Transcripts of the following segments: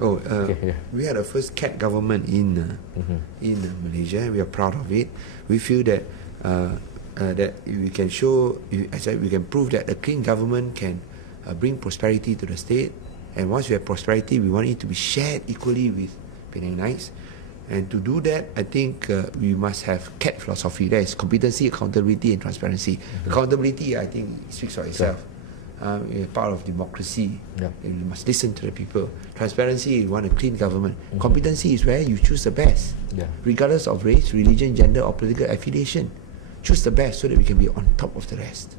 We had a first CAT government in Malaysia. We are proud of it. We feel that that we can we can prove that a clean government can bring prosperity to the state. And once we have prosperity, we want it to be shared equally with Penangites. And to do that, I think we must have CAT philosophy. That is competency, accountability, and transparency. Accountability, I think, speaks for itself. Part of democracy. You must listen to the people. Transparency, you want a clean government. Competency is where you choose the best, regardless of race, religion, gender, or political affiliation. Choose the best so that we can be on top of the rest.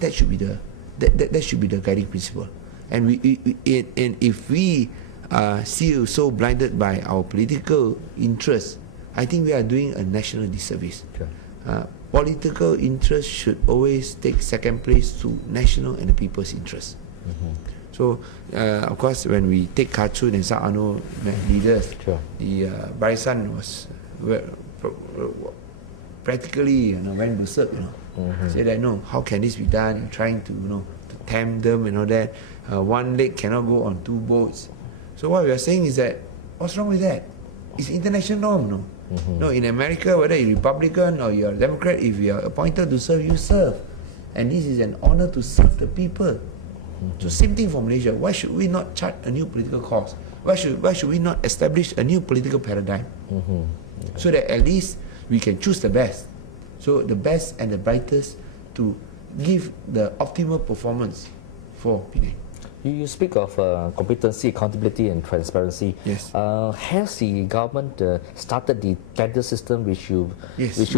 That should be the guiding principle. And if we are still so blinded by our political interests, I think we are doing a national disservice. Political interest should always take second place to national and the people's interest. So, of course, when we take Khartoum and South Ano leaders, the Barisan was practically went berserk, say that no, how can this be done? You're trying to to tempt them and all that. One leg cannot go on two boats. So what we are saying is that what's wrong with that? It's international norm, no? No, in America, whether you're Republican or you're a Democrat, if you are appointed to serve, you serve. And this is an honor to serve the people. So same thing for Malaysia. Why should we not chart a new political course? Why should we not establish a new political paradigm? So that at least we can choose the best. So the best and the brightest to give the optimal performance for Penang. You speak of competency, accountability, and transparency. Yes. Has the government started the tender system which you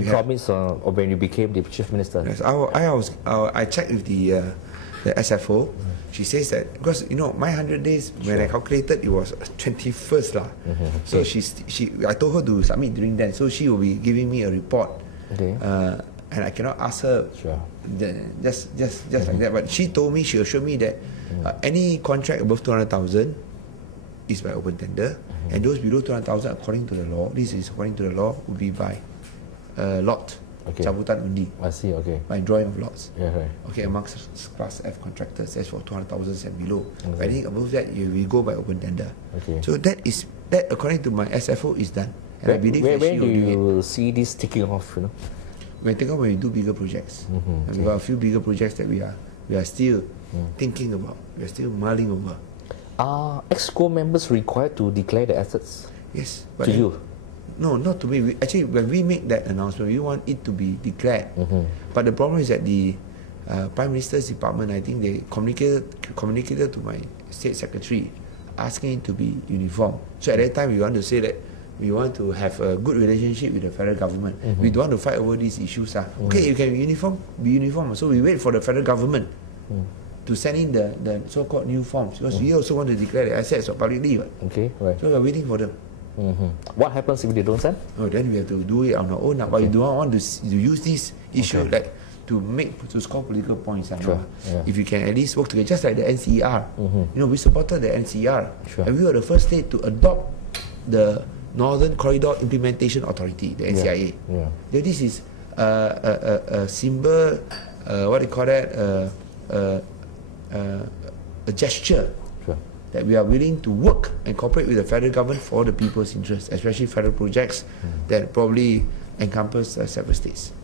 promised when you became the chief minister? Yes. I checked with the SFO. She says that because my 100 days when I calculated it was 21st lah. So I told her to submit during then. So she will be giving me a report. And I cannot ask her just like that. But she told me, she assured me that any contract above 200,000 is by open tender, and those below 200,000, according to the law, would be by lot, cabutan undi. I see. By drawing of lots. Amongst class F contractors, that's for 200,000 and below. Anything above that, we go by open tender. So that according to my SFO is done. And I believe where do you see this taking off? When we do bigger projects, and we have a few bigger projects that we are still thinking about, we are still mulling over. Are ExCo members required to declare the assets? Yes. But to you? No, not to me. Actually, when we make that announcement, we want it to be declared. But the problem is that the Prime Minister's department, I think they communicated to my state secretary, asking it to be uniform. So at that time, we want to say that we want to have a good relationship with the federal government. We don't want to fight over these issues. Okay, you can be uniform. So we wait for the federal government to send in the so-called new forms, because we also want to declare the assets publicly. So we are waiting for them. What happens if they don't send? Oh, then we have to do it on our own. But we don't want to use this issue to score political points. If you can at least work together, just like the NCER. We supported the NCER, and we were the first state to adopt the Northern Corridor Implementation Authority, the NCIA. This is a symbol, what do you call that? A gesture that we are willing to work and cooperate with the federal government for the people's interests, especially federal projects that probably encompass several states.